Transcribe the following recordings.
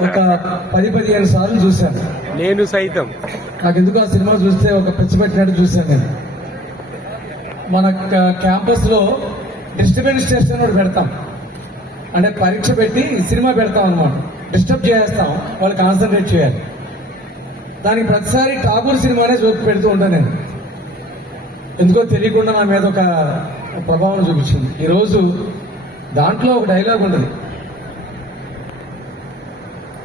ఒక పది పదిహేను సార్లు చూశాను. నేను సైతం. నాకు ఎందుకు ఆ సినిమా చూస్తే ఒక పిచ్చి పెట్టినట్టు చూశాను నేను. మన క్యాంపస్లో డిస్టర్బెన్స్ ఒకటి పెడతాం. అంటే పరీక్ష పెట్టి సినిమా పెడతాం అనమాట డిస్టర్బ్ చేస్తాం వాళ్ళు కాన్సన్ట్రేట్ చేయాలి. దానికి ప్రతిసారి ఠాగూర్ సినిమానే చూపి పెడుతూ ఉంటాను నేను. ఎందుకో తెలియకుండా నా మీద ఒక ప్రభావం చూపించింది. ఈరోజు దాంట్లో ఒక డైలాగ్ ఉంటుంది.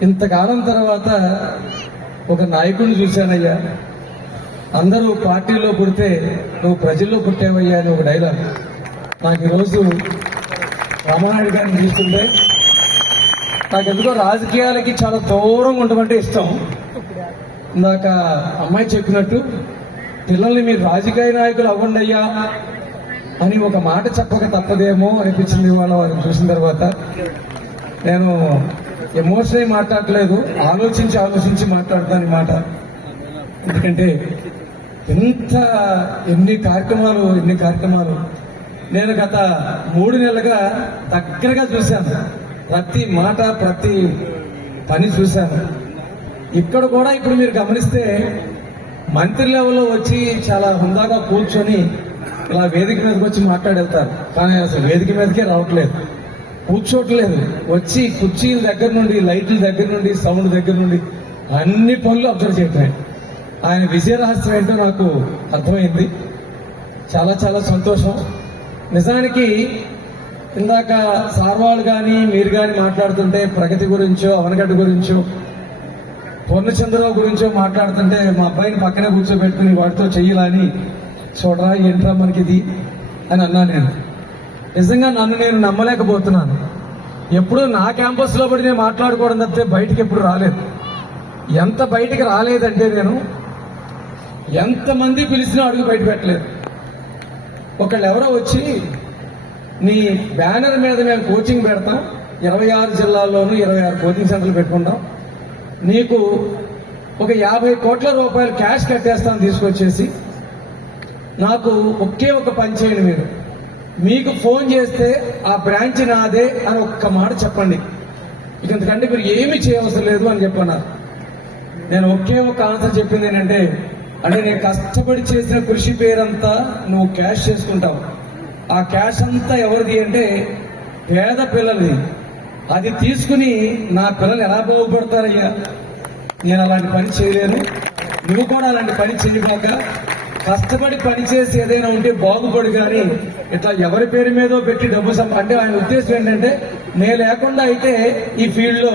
ఇంతకాలం తర్వాత ఒక నాయకుడిని చూశానయ్యా. అందరూ పార్టీలో పుడితే నువ్వు ప్రజల్లో పుట్టావయ్యా అని ఒక డైలాగ్. నాకు ఈరోజు రామారాయుడు గారిని చూస్తుంటే నాకు ఎందుకో రాజకీయాలకి చాలా దూరంగా ఉండమంటే ఇష్టం. ఇందాక అమ్మాయి చెప్పినట్టు పిల్లల్ని మీరు రాజకీయ నాయకులు అవ్వండి అయ్యా అని ఒక మాట చెప్పక తప్పదేమో అనిపించింది వాళ్ళ వారిని చూసిన తర్వాత. నేను ఎమోషన్ అయి మాట్లాడలేదు ఆలోచించి ఆలోచించి మాట్లాడతాను మాట. ఎందుకంటే ఎంత ఎన్ని కార్యక్రమాలు ఎన్ని కార్యక్రమాలు. నేను గత మూడు నెలలుగా దగ్గరగా చూశాను. ప్రతి మాట ప్రతి పని చూశాను. ఇక్కడ కూడా ఇప్పుడు మీరు గమనిస్తే మంత్రి లెవెల్లో వచ్చి చాలా హుందాగా కూర్చొని ఇలా వేదిక మీదకి వచ్చి మాట్లాడేళ్తారు కానీ అసలు వేదిక మీదకే రావట్లేదు. కూర్చోట్లేదు. వచ్చి కుర్చీల దగ్గర నుండి లైట్ల దగ్గర నుండి సౌండ్ దగ్గర నుండి అన్ని పనులు అబ్జర్వ్ చేయటమే ఆయన విజయ రహస్యం ఏంటో నాకు అర్థమైంది. చాలా చాలా సంతోషం. నిజానికి ఇందాక సార్ వాళ్ళు కానీ మీరు కానీ మాట్లాడుతుంటే ప్రగతి గురించో అవనగడ్డ గురించో పూర్ణచంద్రరావు గురించో మాట్లాడుతుంటే మా అబ్బాయిని పక్కనే కూర్చోబెట్టుకుని వాడితో చెయ్యాలని చూడరా ఏంట్రా మనకిది? అని అన్నాను నేను. నిజంగా నన్ను నేను నమ్మలేకపోతున్నాను. ఎప్పుడు నా క్యాంపస్లో పడి నేను మాట్లాడుకోవడం తప్పితే బయటికి ఎప్పుడు రాలేదు. ఎంత బయటికి రాలేదంటే నేను ఎంతమంది పిలిచినా అడుగు బయట పెట్టలేదు. ఒకళ్ళు ఎవరో వచ్చి నీ బ్యానర్ మీద మేము కోచింగ్ పెడతాం. ఇరవై ఆరు జిల్లాల్లోనూ ఇరవై ఆరు కోచింగ్ సెంటర్లు పెట్టుకుంటాం. నీకు ఒక యాభై కోట్ల రూపాయలు క్యాష్ కట్టేస్తాను తీసుకొచ్చేసి. నాకు ఒకే ఒక పని చేయండి మీరు. మీకు ఫోన్ చేస్తే ఆ బ్రాంచ్ నాదే అని ఒక్క మాట చెప్పండి. ఇక ఎందుకంటే మీరు ఏమి చేయవసరం లేదు అని చెప్పన్నారు. నేను ఒకే ఒక ఆన్సర్ చెప్పింది ఏంటంటే అంటే నేను కష్టపడి చేసిన కృషి పేరంతా నువ్వు క్యాష్ చేసుకుంటావు. ఆ క్యాష్ అంతా ఎవరిది అంటే పేద పిల్లలది. అది తీసుకుని నా పిల్లలు ఎలా బాగుపడతారయ్యా? నేను అలాంటి పని చేయలేను. నువ్వు కూడా అలాంటి పని చేయబోక కష్టపడి పని చేసి ఏదైనా ఉంటే బాగుపడు కానీ ఇట్లా ఎవరి పేరు మీదో పెట్టి డబ్బు అంటే ఆయన ఉద్దేశం ఏంటంటే నేను లేకుండా అయితే ఈ ఫీల్డ్లో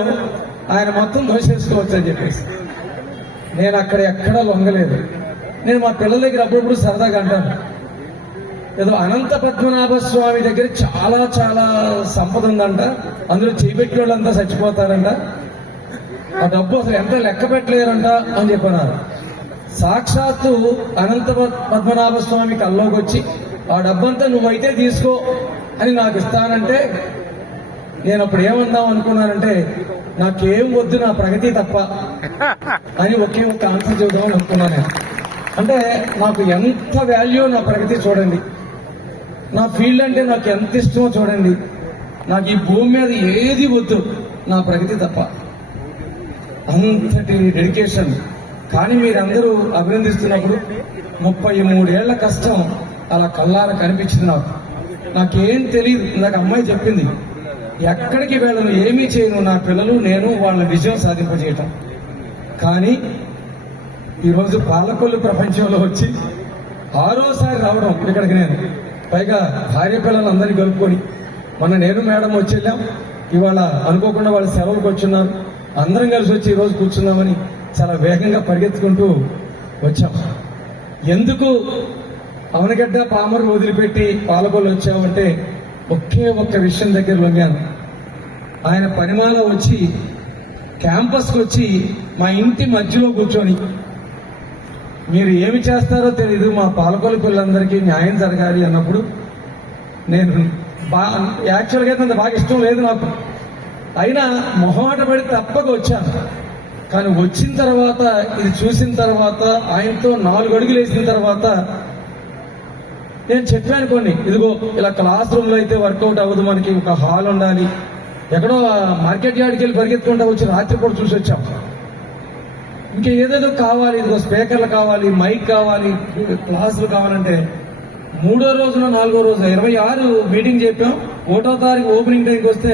ఆయన మొత్తం దోషేసుకోవచ్చు అని చెప్పేసి. నేను అక్కడ ఎక్కడా లొంగలేదు. నేను మా పిల్లల దగ్గర అప్పుడప్పుడు సరదాగా అంటాను. ఏదో అనంత పద్మనాభ స్వామి దగ్గర చాలా చాలా సంపద ఉందంట. అందులో చేపెట్టిన వాళ్ళంతా చచ్చిపోతారంట. ఆ డబ్బు అసలు ఎంత లెక్క పెట్టలేరంట అని చెప్పన్నారు. సాక్షాత్తు అనంత పద్మనాభ స్వామి కల్లోకి వచ్చి ఆ డబ్బంతా నువ్వైతే తీసుకో అని నాకు ఇస్తానంటే నేను అప్పుడు ఏమందాం అనుకున్నానంటే నాకేం వద్దు నా ప్రగతి తప్ప అని ఒకే ఒక ఆన్సర్ చెబుదామని అనుకున్నాను అంటే నాకు ఎంత వాల్యూ నా ప్రగతి చూడండి. నా ఫీల్డ్ అంటే నాకు ఎంత ఇష్టమో చూడండి. నాకు ఈ భూమి మీద ఏది వద్దు నా ప్రగతి తప్ప. అంతటి డెడికేషన్ కానీ మీరందరూ అభినందిస్తున్నప్పుడు ముప్పై మూడేళ్ళ కష్టం అలా కల్లార కనిపించింది నాకు. నాకేం తెలియదు నాకు అమ్మాయి చెప్పింది ఎక్కడికి వెళ్ళను ఏమీ చేయను నా పిల్లలు నేను వాళ్ళ విజయం సాధింపజేయటం. కానీ ఈరోజు పాలకొల్లు ప్రపంచంలో వచ్చి ఆరోసారి రావడం ఇక్కడికి నేను. పైగా భార్య పిల్లలందరినీ కలుపుకొని మొన్న నేను మేడం వచ్చి వెళ్ళాం. ఇవాళ అనుకోకుండా వాళ్ళు సెలవులకు వచ్చున్నారు. అందరం కలిసి వచ్చి ఈరోజు కూర్చున్నామని చాలా వేగంగా పరిగెత్తుకుంటూ వచ్చాం. ఎందుకు అవనగడ్డ పామరు వదిలిపెట్టి పాలకొల్లు వచ్చామంటే ఒకే ఒక్క విషయం దగ్గర లొంగాను. ఆయన పనిమాల వచ్చి క్యాంపస్కి వచ్చి మా ఇంటి మధ్యలో కూర్చొని మీరు ఏమి చేస్తారో తెలియదు మా పాలకొల్లు పిల్లలందరికీ న్యాయం జరగాలి అన్నప్పుడు నేను బా యాక్చువల్గా అయితే అంత బాగా ఇష్టం లేదు నాకు. అయినా మొహమాట పడి తప్పక వచ్చాను. కానీ వచ్చిన తర్వాత ఇది చూసిన తర్వాత ఆయనతో నాలుగు అడుగులు వేసిన తర్వాత నేను చెప్పాను కొన్ని. ఇదిగో ఇలా క్లాస్ రూమ్లో అయితే వర్కౌట్ అవ్వదు మనకి ఒక హాల్ ఉండాలి. ఎక్కడో మార్కెట్ యార్డ్కి వెళ్ళి పరిగెత్తుకుంటా వచ్చి రాత్రి కూడా చూసి వచ్చాం. ఇంకా ఏదేదో కావాలి ఇదిగో స్పీకర్లు కావాలి మైక్ కావాలి క్లాసులు కావాలంటే మూడో రోజున నాలుగో రోజు ఇరవై ఆరు మీటింగ్ చెప్పాం. ఒకటో తారీఖు ఓపెనింగ్ టైంకి వస్తే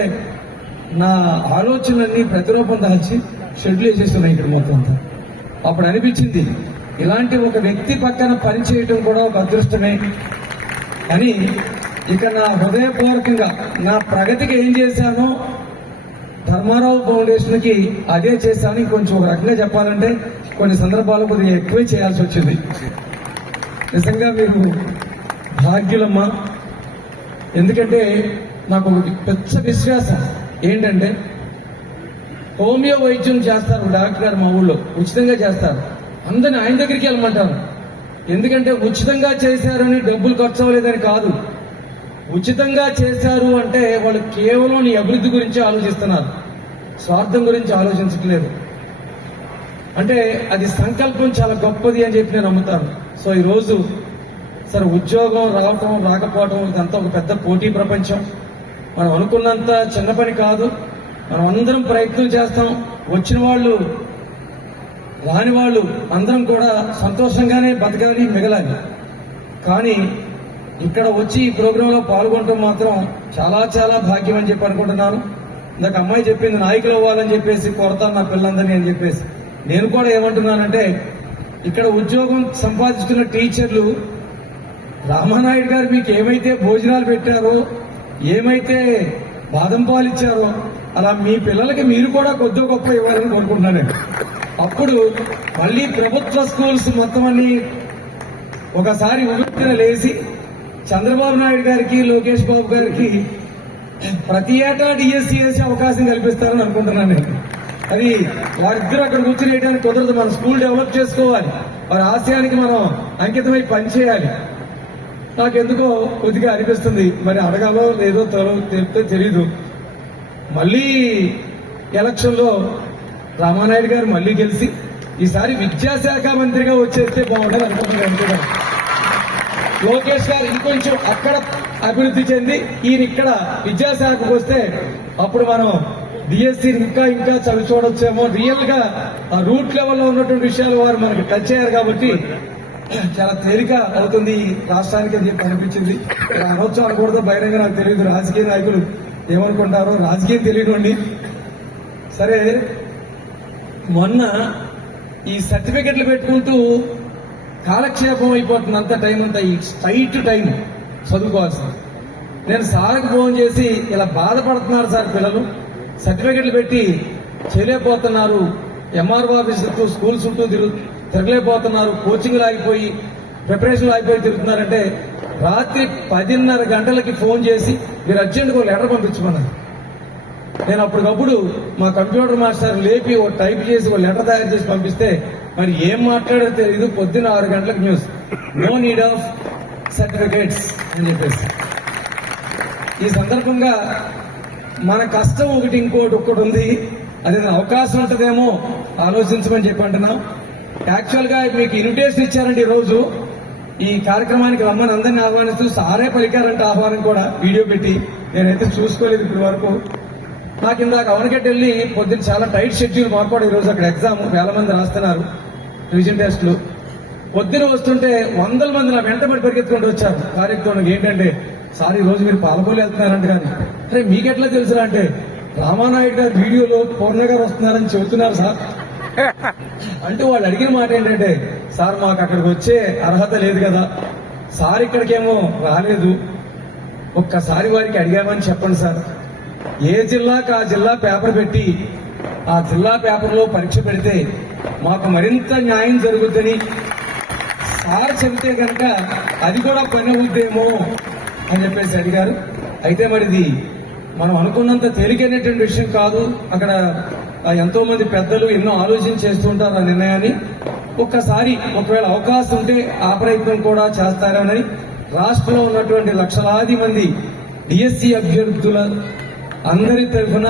నా ఆలోచనలన్నీ ప్రతిరూపం దాల్చి షెడ్యూల్ వేసేస్తున్నాయి ఇక్కడ మొత్తం అంతా. అప్పుడు అనిపించింది ఇలాంటి ఒక వ్యక్తి పక్కన పనిచేయటం కూడా ఒక అదృష్టమే. అని ఇక నా హృదయపూర్వకంగా నా ప్రగతికి ఏం చేశానో ధర్మారావు ఫౌండేషన్కి అదే చేశాను కొంచెం ఒక రకంగా చెప్పాలంటే కొన్ని సందర్భాలు కొద్దిగా ఎక్కువే చేయాల్సి వచ్చింది. నిజంగా మీరు భాగ్యులమ్మ. ఎందుకంటే నాకు ఒకటి పెద్ద విశ్వాసం ఏంటంటే హోమియో వైద్యం చేస్తారు డాక్టర్ గారు మా ఊళ్ళో ఉచితంగా చేస్తారు. అందరిని ఆయన దగ్గరికి వెళ్ళమంటారు. ఎందుకంటే ఉచితంగా చేశారని డబ్బులు ఖర్చు అవ్వలేదని కాదు. ఉచితంగా చేశారు అంటే వాళ్ళు కేవలం నీ అభివృద్ధి గురించి ఆలోచిస్తున్నారు. స్వార్థం గురించి ఆలోచించట్లేదు. అంటే అది సంకల్పం చాలా గొప్పది అని చెప్పి నేను నమ్ముతాను. సో ఈ రోజు సరే ఉద్యోగం రావటం రాకపోవటం ఇదంతా ఒక పెద్ద పోటీ ప్రపంచం. మనం అనుకున్నంత చిన్న పని కాదు. మనం అందరం ప్రయత్నం చేస్తాం. వచ్చిన వాళ్ళు రాని వాళ్ళు అందరం కూడా సంతోషంగానే బతకాలి మిగలాలి. కానీ ఇక్కడ వచ్చి ఈ ప్రోగ్రాంలో పాల్గొనడం మాత్రం చాలా చాలా భాగ్యం అని చెప్పి అనుకుంటున్నాను. ఇందాక అమ్మాయి చెప్పింది నాయకులు అవ్వాలని చెప్పేసి కొరతాను నా పిల్లలందరినీ అని చెప్పేసి. నేను కూడా ఏమంటున్నానంటే ఇక్కడ ఉద్యోగం సంపాదించుకున్న టీచర్లు రామానాయుడు గారు మీకు ఏమైతే భోజనాలు పెట్టారో ఏమైతే బాదం పాలు ఇచ్చారో అలా మీ పిల్లలకి మీరు కూడా కొద్ది గొప్ప ఇవ్వాలని కోరుకుంటున్నాను అప్పుడు మళ్ళీ ప్రభుత్వ స్కూల్స్ మొత్తం అన్ని ఒకసారి ఉమెత్తిన లేచి చంద్రబాబు నాయుడు గారికి లోకేష్ బాబు గారికి ప్రతి ఏటా డిఎస్సీ వేసే అవకాశం కల్పిస్తారని అనుకుంటున్నాను నేను. అది వారిద్దరూ అక్కడ కూర్చుని వేయడానికి కుదరదు. మనం స్కూల్ డెవలప్ చేసుకోవాలి. వారి ఆశయానికి మనం అంకితమై పనిచేయాలి. నాకెందుకో కొద్దిగా అనిపిస్తుంది. మరి అడగాలో లేదో త్వరలో తెలీదు. మళ్ళీ ఎలక్షన్లో రామానాయుడు గారు మళ్ళీ గెలిచి ఈసారి విద్యాశాఖ మంత్రిగా వచ్చేస్తే బాగుంటుంది అనుకుంటున్నాను లోకేష్ గారు ఇంకొంచెం అక్కడ అభివృద్ధి చెంది ఈయన ఇక్కడ విద్యాశాఖకు వస్తే అప్పుడు మనం డిఎస్సి ఇంకా ఇంకా చవి చూడొచ్చేమో. రియల్గా ఆ రూట్ లెవెల్లో ఉన్నటువంటి విషయాలు వారు మనకి టచ్ అయ్యారు కాబట్టి చాలా తేలిక అవుతుంది ఈ రాష్ట్రానికి అది కనిపించింది అనిపించింది. ఇలా అనొచ్చు అనకూడదు బహిరంగ నాకు తెలియదు. రాజకీయ నాయకులు ఏమనుకుంటారో రాజకీయం తెలియకండి సరే మొన్న ఈ సర్టిఫికెట్లు పెట్టుకుంటూ కాలక్షేపం అయిపోతుంది అంత టైం అంతా ఈ స్ట్రైట్ టైం చదువుకోవాల్సింది. నేను సార్కి ఫోన్ చేసి ఇలా బాధపడుతున్నారు సార్ పిల్లలు. సర్టిఫికెట్లు పెట్టి చేయలేకపోతున్నారు. ఎంఆర్ఓ ఆఫీస్ చుట్టూ స్కూల్ చుట్టూ తిరుగు తిరగలేకపోతున్నారు. కోచింగ్లు ఆగిపోయి ప్రిపరేషన్లు ఆగిపోయి తిరుగుతున్నారంటే రాత్రి పదిన్నర గంటలకి ఫోన్ చేసి మీరు అర్జెంట్గా ఒక లెటర్ పంపించమన్నారు. నేను అప్పటికప్పుడు మా కంప్యూటర్ మాస్టర్ లేపి ఓ టైప్ చేసి ఒక లెటర్ తయారు చేసి పంపిస్తే మరి ఏం మాట్లాడో తెలియదు పొద్దున్న ఆరు గంటలకు news. No need of certificates అని చెప్పేసి. ఈ సందర్భంగా మన కష్టం ఒకటి ఇంకోటి ఒక్కటి ఉంది. అది అవకాశం ఉంటుందేమో ఆలోచించమని చెప్పి అంటున్నాం. యాక్చువల్గా మీకు ఇన్విటేషన్ ఇచ్చారండి ఈరోజు రోజు. ఈ కార్యక్రమానికి రమ్మని అందరిని ఆహ్వానిస్తూ సారే పలికారంట ఆహ్వానం కూడా వీడియో పెట్టి నేనైతే చూసుకోలేదు ఇప్పటి వరకు. నాకు ఇందాక అవనగడ్డ వెళ్ళి పొద్దున్న చాలా టైట్ షెడ్యూల్ మాకు కూడా ఈ రోజు అక్కడ ఎగ్జామ్ వేల మంది రాస్తున్నారు రివిజన్ టెస్టులు పొద్దున వస్తుంటే వందల మంది నా వెంటబడి పరిగెత్తుకుంటూ వచ్చారు. కార్యక్రమం ఏంటంటే సార్ ఈ రోజు మీరు పాలకోలు వెళ్తున్నారంట కానీ. అరే మీకెట్లా తెలుసురా? అంటే రామానాయుడు గారు వీడియోలో పూర్ణ గారు వస్తున్నారని చెబుతున్నారు సార్. అంటే వాళ్ళు అడిగిన మాట ఏంటంటే సార్ మాకు అక్కడికి వచ్చే అర్హత లేదు కదా. సార్ ఇక్కడికేమో రాలేదు. ఒక్కసారి వారికి అడిగామని చెప్పండి సార్. ఏ జిల్లాకు ఆ జిల్లా పేపర్ పెట్టి ఆ జిల్లా పేపర్లో పరీక్ష పెడితే మాకు మరింత న్యాయం జరుగుద్దని. సార్ చెబితే కనుక అది కూడా పని అవుద్దేమో అని చెప్పేసి అడిగారు. అయితే మరిది మనం అనుకున్నంత తేలికైనటువంటి విషయం కాదు. అక్కడ ఎంతో మంది పెద్దలు ఎన్నో ఆలోచన చేస్తుంటారు ఆ నిర్ణయాన్ని. ఒక్కసారి ఒకవేళ అవకాశం ఉంటే ఆ ప్రయత్నం కూడా చేస్తారని రాష్ట్రంలో ఉన్నటువంటి లక్షలాది మంది డిఎస్సి అభ్యర్థుల అందరి తరఫున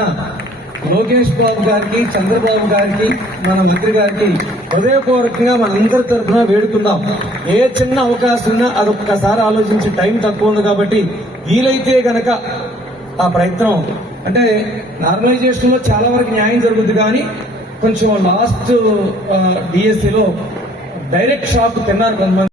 లోకేష్ బాబు గారికి చంద్రబాబు గారికి మన మంత్రి గారికి హృదయపూర్వకంగా మనందరి తరఫున వేడుకుందాం. ఏ చిన్న అవకాశం ఉన్నా అది ఒక్కసారి ఆలోచించి టైం తక్కువ ఉంది కాబట్టి వీలైతే గనక ఆ ప్రయత్నం. అంటే నార్మలైజేషన్లో చాలా వరకు న్యాయం జరుగుద్ది కానీ కొంచెం లాస్ట్ డిఎస్సిలో డైరెక్ట్ షాక్ తిన్నారు కొంతమంది.